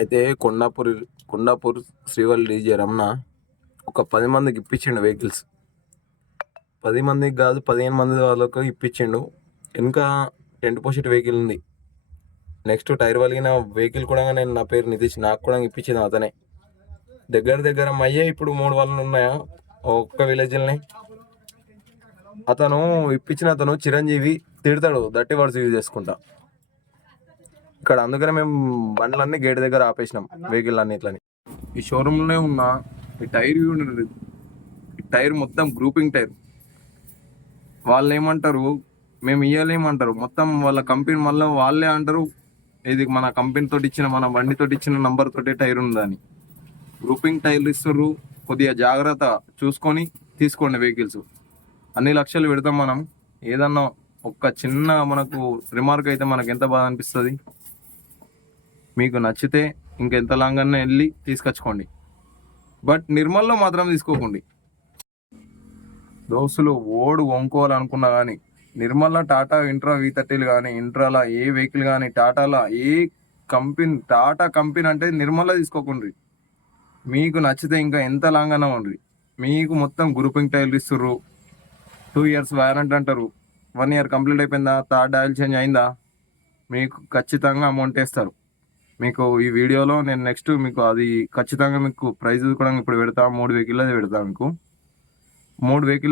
అయితే కొండాపూర్ శ్రీవల్లి డీజే రమణ ఒక 10 మందికి ఇప్పించిండు వెహికల్స్. 10 మందికి కాదు 15 మంది వాళ్ళకు ఇప్పించిండు. ఇంకా టెంట్ పోషెట్ వెహికల్ ఉంది. నెక్స్ట్ టైర్ వలిగిన వెహికల్ కూడా నేను నా పేరు నితీష్, నాకు కూడా ఇప్పించింది అతనే. దగ్గర అయ్యే ఇప్పుడు 3 వాళ్ళు ఉన్నాయా ఒక్క విలేజ్ని. అతను ఇప్పించిన అతను చిరంజీవి తిడతాడు దట్టి వర్డ్స్ యూజ్ చేసుకుంటా ఇక్కడ. అందుకనే మేము బండ్లన్నీ గేట్ దగ్గర ఆపేసినాం వెహికల్ అన్నిట్లని. ఈ షోరూంలోనే ఉన్న ఈ టైర్ మొత్తం గ్రూపింగ్ టైర్. వాళ్ళు ఏమంటారు, మేము ఇయ్యలేమంటారు, మొత్తం వాళ్ళ కంపెనీ మళ్ళీ వాళ్ళే అంటారు ఇది మన కంపెనీ తోటి ఇచ్చిన, మన బండితో ఇచ్చిన నంబర్ తోటి టైర్ ఉందని. గ్రూపింగ్ టైర్లు ఇస్తారు. కొద్దిగా జాగ్రత్త చూసుకొని తీసుకోండి వెహికల్స్. అన్ని లక్షలు పెడతాం మనం, ఏదన్నా ఒక్క చిన్న మనకు రిమార్క్ అయితే మనకు ఎంత బాధ అనిపిస్తుంది. మీకు నచ్చితే ఇంకెంత లాంగ్ అన్నా వెళ్ళి తీసుకొచ్చుకోండి, బట్ నిర్మల్లో మాత్రం తీసుకోకండి. దోస్తులు ఓడు వంకోవాలనుకున్నా కానీ నిర్మల్లో టాటా ఇంట్రా V30లు కానీ, ఇంట్రాలా ఏ వెహికల్ కానీ, టాటాలా ఏ కంపెనీ, టాటా కంపెనీ అంటే నిర్మల్లో తీసుకోకండి. మీకు నచ్చితే ఇంకా ఎంత లాంగ్ అన్నా ఉండి, మీకు మొత్తం గ్రూపింగ్ టైర్లు ఇస్తుర్రు. 2 years వారంటీ అంటారు. 1 year కంప్లీట్ అయిపోయిందా, థర్డ్ ఆయిల్ చేంజ్ అయిందా, మీకు ఖచ్చితంగా అమౌంట్ వేస్తారు. మీకు ఈ వీడియోలో నేను నెక్స్ట్ మీకు అది ఖచ్చితంగా మీకు ప్రైజ్ కూడా ఇప్పుడు పెడతా. 3 వెహికల్ అది పెడతా. మీకు 3 వెహికల్